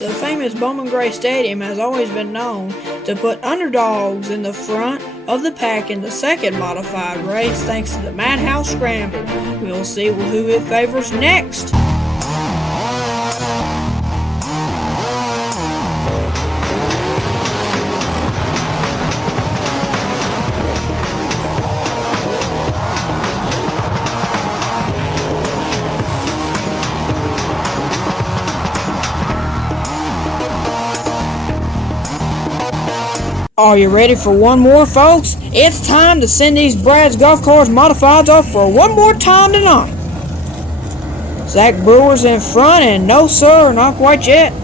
The famous Bowman Gray Stadium has always been known to put underdogs in the front of the pack in the second modified race thanks to the Madhouse Scramble. We'll see who it favors next. Are you ready for one more, folks? It's time to send these Brad's Golf Cars Modifieds off for one more time tonight. Zach Brewer's in front, and no sir, not quite yet.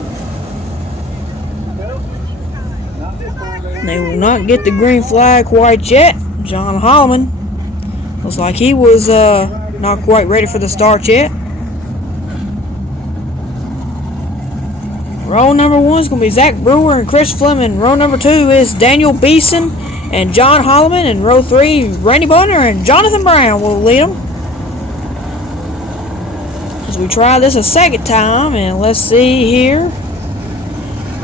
They will not get the green flag quite yet. John Holloman looks like he was not quite ready for the start yet. Row number 1 is going to be Zach Brewer and Chris Fleming. Row number 2 is Daniel Beeson and John Holloman. And row 3, Randy Bunner and Jonathan Brown will lead them. As we try this a second time, and let's see here.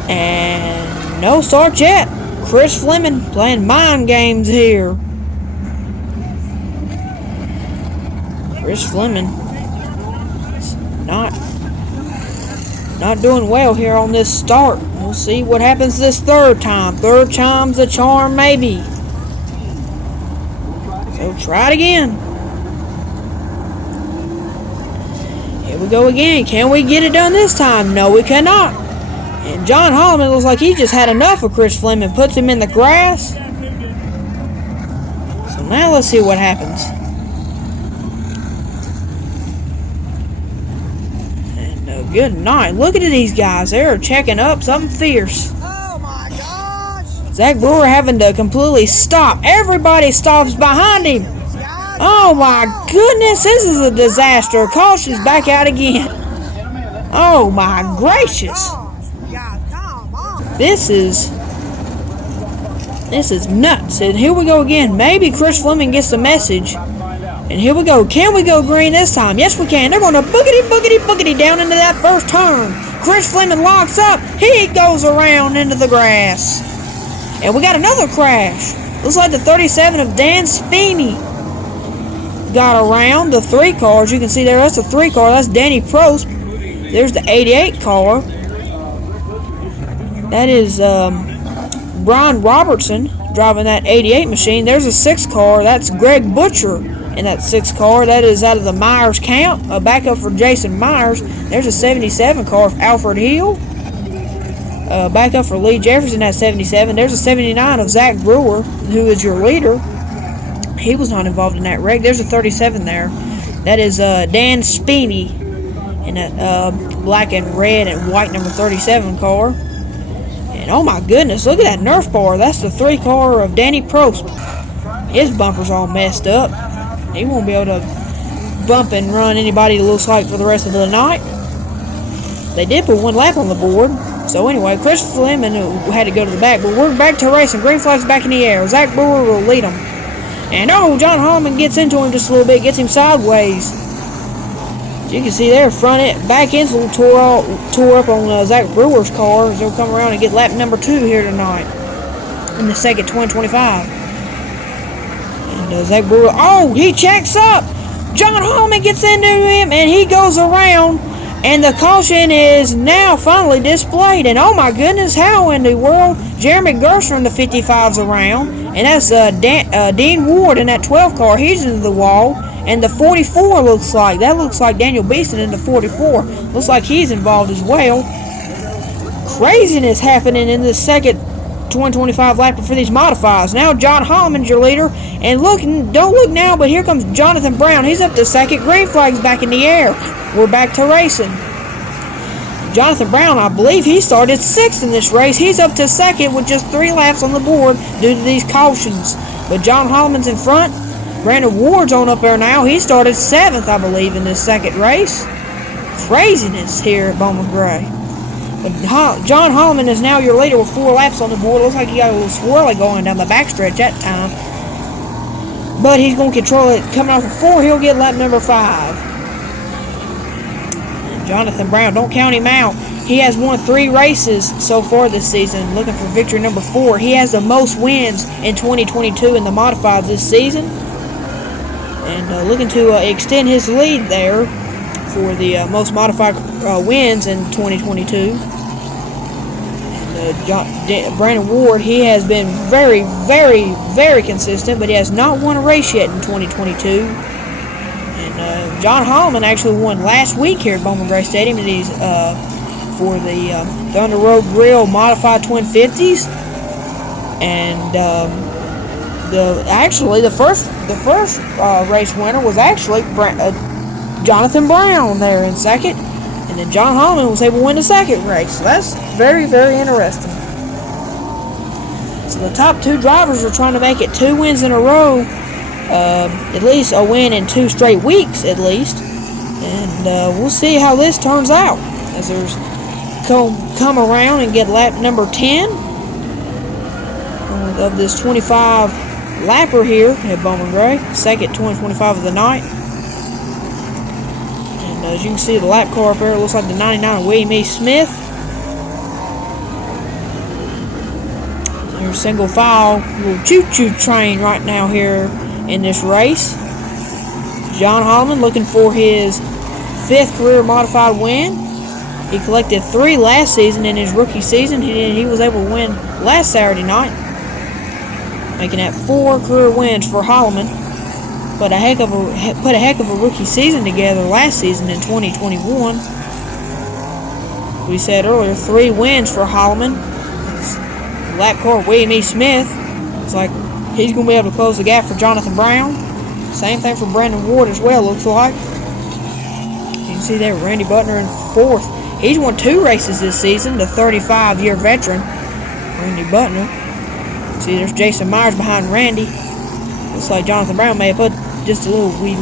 And no start yet. Chris Fleming playing mind games here. Chris Fleming is not doing well here on this start. We'll see what happens this third time. Third time's a charm, maybe. So try it again. Here we go again. Can we get it done this time? No, we cannot. And John Holloman looks like he just had enough of Chris Fleming. Puts him in the grass. So now let's see what happens. Good night. Look at these guys. They're checking up something fierce. Oh my gosh! Zach Brewer having to completely stop. Everybody stops behind him. Oh my goodness. This is a disaster. Caution's back out again. Oh my gracious. This is nuts. And here we go again. Maybe Chris Fleming gets the message. And here we go. Can we go green this time? Yes, we can. They're going to boogity down into that first turn. Chris Fleming locks up. He goes around into the grass. And we got another crash. Looks like the 37 of Dan Speeney got around the 3 cars. You can see there, that's the 3 car. That's Danny Prost. There's the 88 car. That is Brian Robertson driving that 88 machine. There's a 6 car. That's Greg Butcher. In that 6 car, that is out of the Myers camp. A backup for Jason Myers. There's a 77 car for Alfred Hill. Backup for Lee Jefferson at 77. There's a 79 of Zach Brewer, who is your leader. He was not involved in that wreck. There's a 37 there. That is Dan Speeney in that black and red and white number 37 car. And oh my goodness, look at that Nerf bar. That's the 3 car of Danny Prost. His bumper's all messed up. He won't be able to bump and run anybody, it looks like, for the rest of the night. They did put 1 lap on the board. So anyway, Chris Fleming had to go to the back. But we're back to racing. Green flag's back in the air. Zach Brewer will lead him. And oh, John Holloman gets into him just a little bit. Gets him sideways. As you can see there, back end's a little tore up on Zach Brewer's car. As they'll come around and get lap number 2 here tonight. In the second 2025. Zach Brewer, oh, he checks up. John Holloman gets into him, and he goes around, and the caution is now finally displayed. And oh my goodness, how in the world? Jeremy Gersner in the 55's around, and that's Dean Ward in that 12 car. He's into the wall, and the 44 looks like Daniel Beeson in the 44. Looks like he's involved as well. Craziness happening in this second 2025 lap for these modifiers. Now John Holloman's your leader, and don't look now, but here comes Jonathan Brown. He's up to second. Green flag's back in the air. We're back to racing. Jonathan Brown, I believe he started 6th in this race. He's up to second with just 3 laps on the board due to these cautions. But John Holloman's in front. Brandon Ward's on up there now. He started 7th, I believe, in this second race. Craziness here at Bowman Gray. But John Holloman is now your leader with 4 laps on the board. Looks like he got a little swirly going down the backstretch that time. But he's going to control it. Coming off of 4, he'll get lap number 5. Jonathan Brown, don't count him out. He has won 3 races so far this season, looking for victory number 4. He has the most wins in 2022 in the modifieds this season, and looking to extend his lead there for the most modified wins in 2022. And Brandon Ward, he has been very, very, very consistent, but he has not won a race yet in 2022. And John Holloman actually won last week here at Bowman Gray Stadium, and he's for the Thunder Road Grill Modified Twin 50s. And the first race winner was actually Jonathan Brown there in second, and then John Holloman was able to win the second race. So that's very, very interesting. So the top 2 drivers are trying to make it 2 wins in a row, at least a win in 2 straight weeks at least, and we'll see how this turns out as there's come around and get lap number 10 of this 25 lapper here at Bowman Gray, second 2025 of the night. And as you can see, the lap car up there, it looks like the 99 of William E. Smith. There's single file little choo-choo train right now here in this race. John Holloman looking for his 5th career modified win. He collected 3 last season in his rookie season. He was able to win last Saturday night, making that 4 career wins for Holloman. Put a heck of a rookie season together last season in 2021. We said earlier, 3 wins for Holloman. Lap car William E. Smith. It's like he's going to be able to close the gap for Jonathan Brown. Same thing for Brandon Ward as well, looks like. You can see there, Randy Butner in 4th. He's won 2 races this season, the 35-year veteran, Randy Butner. See, there's Jason Myers behind Randy. Looks like Jonathan Brown may have put just a little wee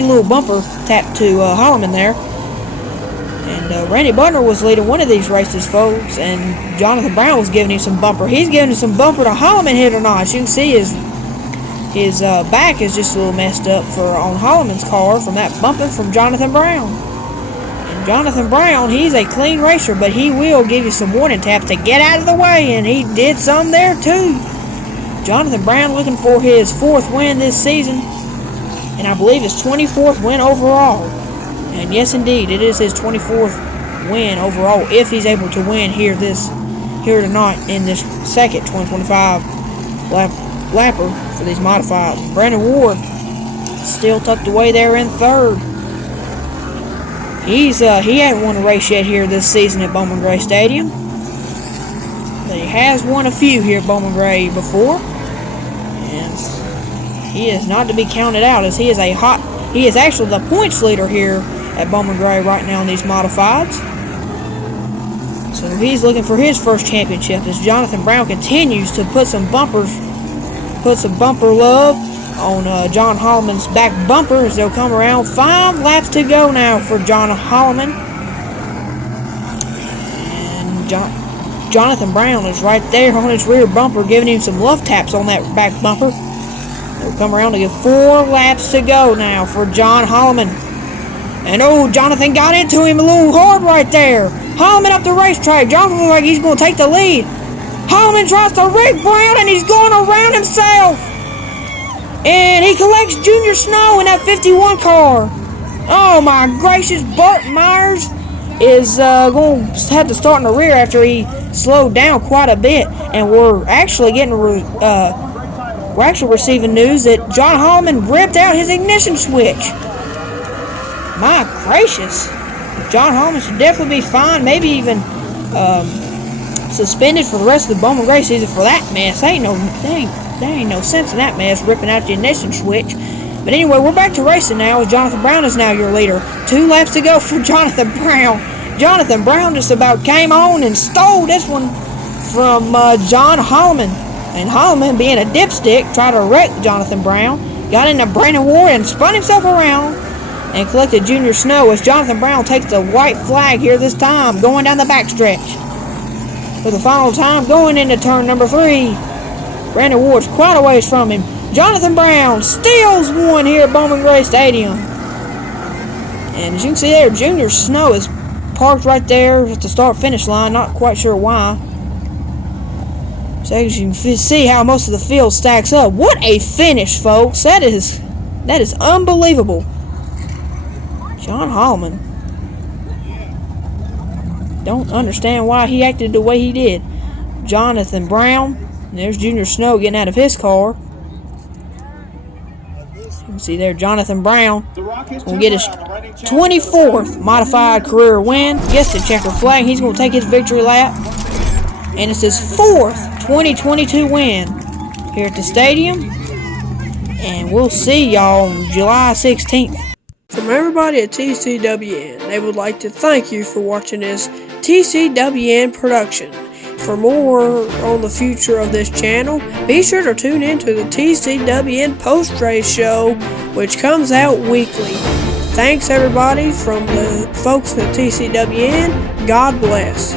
little bumper tap to Holloman there. And Randy Butner was leading one of these races, folks, and Jonathan Brown was giving him some bumper. He's giving him some bumper to Holloman, hit or not. As you can see, his back is just a little messed up on Holloman's car from that bumping from Jonathan Brown. And Jonathan Brown, he's a clean racer, but he will give you some warning taps to get out of the way, and he did some there too. Jonathan Brown looking for his 4th win this season, and I believe his 24th win overall. And yes, indeed, it is his 24th win overall if he's able to win here tonight in this second 2025 lapper for these modifieds. Brandon Ward still tucked away there in 3rd. He hadn't won a race yet here this season at Bowman Gray Stadium, but he has won a few here at Bowman Gray before, and he is not to be counted out as he is actually the points leader here at Bowman Gray right now in these modifieds. So he's looking for his first championship as Jonathan Brown continues to put some bumper love on John Holloman's back bumper as they'll come around. 5 laps to go now for John Holloman. And Jonathan Brown is right there on his rear bumper, giving him some love taps on that back bumper. They'll come around to get 4 laps to go now for John Holloman. And Jonathan got into him a little hard right there. Holloman up the racetrack. Jonathan looks like he's going to take the lead. Holloman tries to rig Brown, and he's going around himself. And he collects Junior Snow in that 51 car. Oh my gracious, Burt Myers is going to have to start in the rear after he slowed down quite a bit. And we're actually receiving news that John Holloman ripped out his ignition switch. My gracious. John Holloman should definitely be fined, maybe even suspended for the rest of the Bowman Gray season for that mess. There ain't no sense in that mess, ripping out the ignition switch. But anyway, we're back to racing now as Jonathan Brown is now your leader. 2 laps to go for Jonathan Brown. Jonathan Brown just about came on and stole this one from John Holloman. And Holloman, being a dipstick, tried to wreck Jonathan Brown. Got into Brandon Ward and spun himself around and collected Junior Snow as Jonathan Brown takes the white flag here this time, going down the backstretch. For the final time, going into turn number 3. Brandon Ward's quite a ways from him. Jonathan Brown steals one here at Bowman Gray Stadium. And as you can see there, Junior Snow is parked right there at the start-finish line. Not quite sure why. So as you can see how most of the field stacks up. What a finish, folks! That is unbelievable. John Holloman. Don't understand why he acted the way he did. Jonathan Brown. And there's Junior Snow getting out of his car. You can see there Jonathan Brown will get his 24th modified career win. Gets the checker flag. He's going to take his victory lap. And it's his 4th 2022 win here at the stadium. And we'll see y'all on July 16th. From everybody at TCWN, they would like to thank you for watching this TCWN production. For more on the future of this channel, be sure to tune in to the TCWN post-race show, which comes out weekly. Thanks everybody from the folks at TCWN. God bless.